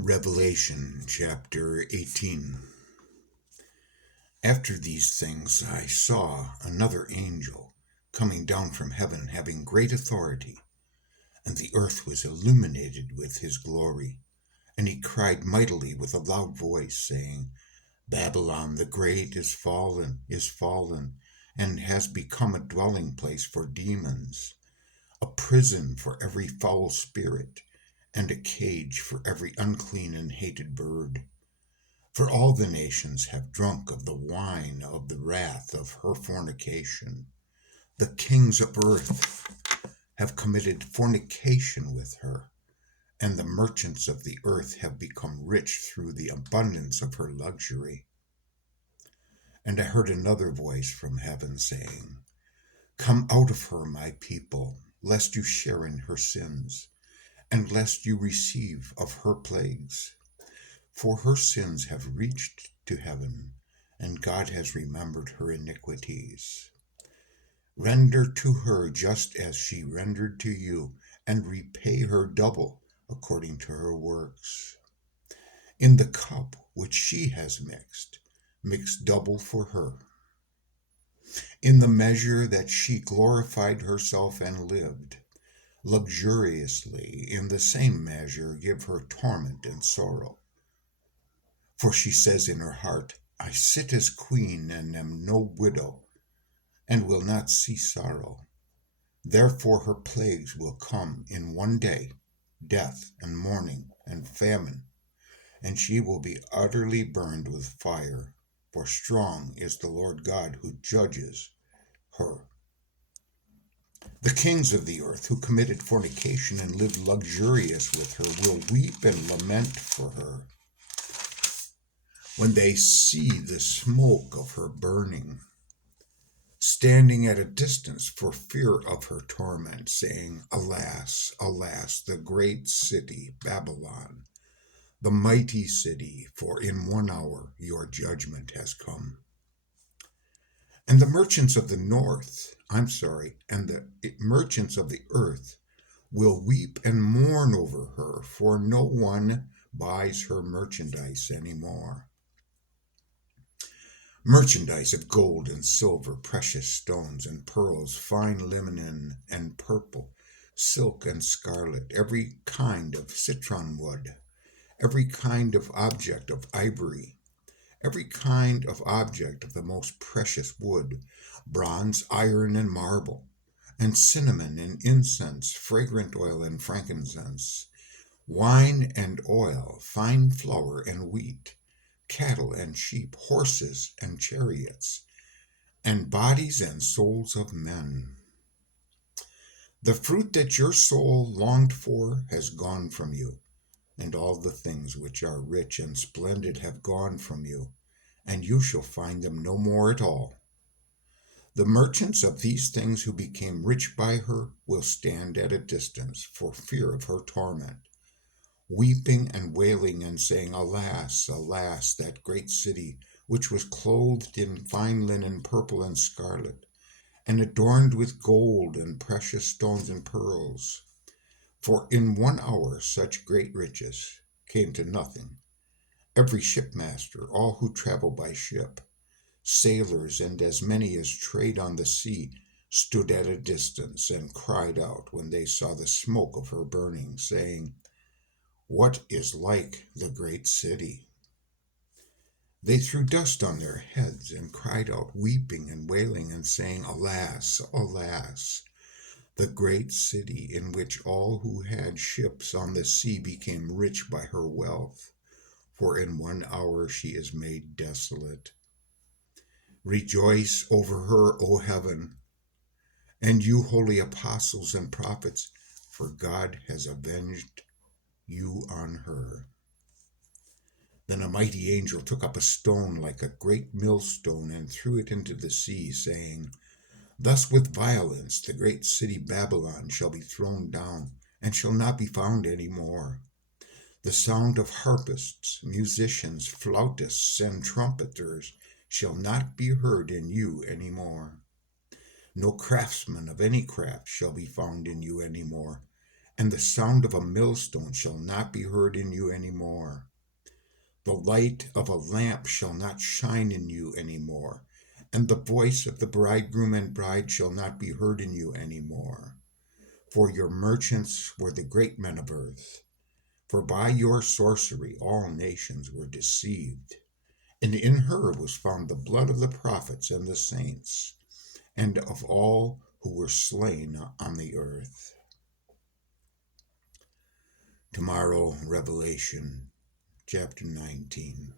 Revelation chapter 18. After these things I saw another angel coming down from heaven, having great authority, and the earth was illuminated with his glory. And he cried mightily with a loud voice, saying, Babylon the great is fallen, and has become a dwelling place for demons, a prison for every foul spirit, and a cage for every unclean and hated bird. For all the nations have drunk of the wine of the wrath of her fornication. The kings of earth have committed fornication with her, and the merchants of the earth have become rich through the abundance of her luxury. And I heard another voice from heaven saying, Come out of her, my people, lest you share in her sins, and lest you receive of her plagues. For her sins have reached to heaven, and God has remembered her iniquities. Render to her just as she rendered to you, and repay her double according to her works. In the cup which she has mix double for her. In the measure that she glorified herself and lived luxuriously, in the same measure give her torment and sorrow. For she says in her heart, I sit as queen and am no widow, and will not see sorrow. Therefore her plagues will come in one day, death and mourning and famine, and she will be utterly burned with fire, for strong is the Lord God who judges her. The kings of the earth who committed fornication and lived luxurious with her will weep and lament for her when they see the smoke of her burning, standing at a distance for fear of her torment, saying, Alas, alas, the great city, Babylon, the mighty city, for in 1 hour your judgment has come. And the merchants of the merchants of the earth will weep and mourn over her, for no one buys her merchandise anymore. Merchandise of gold and silver, precious stones and pearls, fine linen and purple, silk and scarlet, every kind of citron wood, every kind of object of ivory, every kind of object of the most precious wood, bronze, iron, and marble, and cinnamon and incense, fragrant oil and frankincense, wine and oil, fine flour and wheat, cattle and sheep, horses and chariots, and bodies and souls of men. The fruit that your soul longed for has gone from you, and all the things which are rich and splendid have gone from you, and you shall find them no more at all. The merchants of these things who became rich by her will stand at a distance for fear of her torment, weeping and wailing and saying, Alas, alas, that great city, which was clothed in fine linen, purple and scarlet, and adorned with gold and precious stones and pearls. For in 1 hour such great riches came to nothing. Every shipmaster, all who travel by ship, sailors, and as many as trade on the sea, stood at a distance and cried out when they saw the smoke of her burning, saying, What is like the great city? They threw dust on their heads and cried out, weeping and wailing and saying, Alas, alas, the great city in which all who had ships on the sea became rich by her wealth, for in 1 hour she is made desolate. Rejoice over her, O heaven, and you holy apostles and prophets, for God has avenged you on her. Then a mighty angel took up a stone like a great millstone and threw it into the sea, saying, Thus with violence the great city Babylon shall be thrown down, and shall not be found any more. The sound of harpists, musicians, flautists, and trumpeters shall not be heard in you any more. No craftsman of any craft shall be found in you any more, and the sound of a millstone shall not be heard in you any more. The light of a lamp shall not shine in you any more, and the voice of the bridegroom and bride shall not be heard in you any more. For your merchants were the great men of earth. For by your sorcery all nations were deceived. And in her was found the blood of the prophets and the saints, and of all who were slain on the earth. Tomorrow, Revelation chapter 19.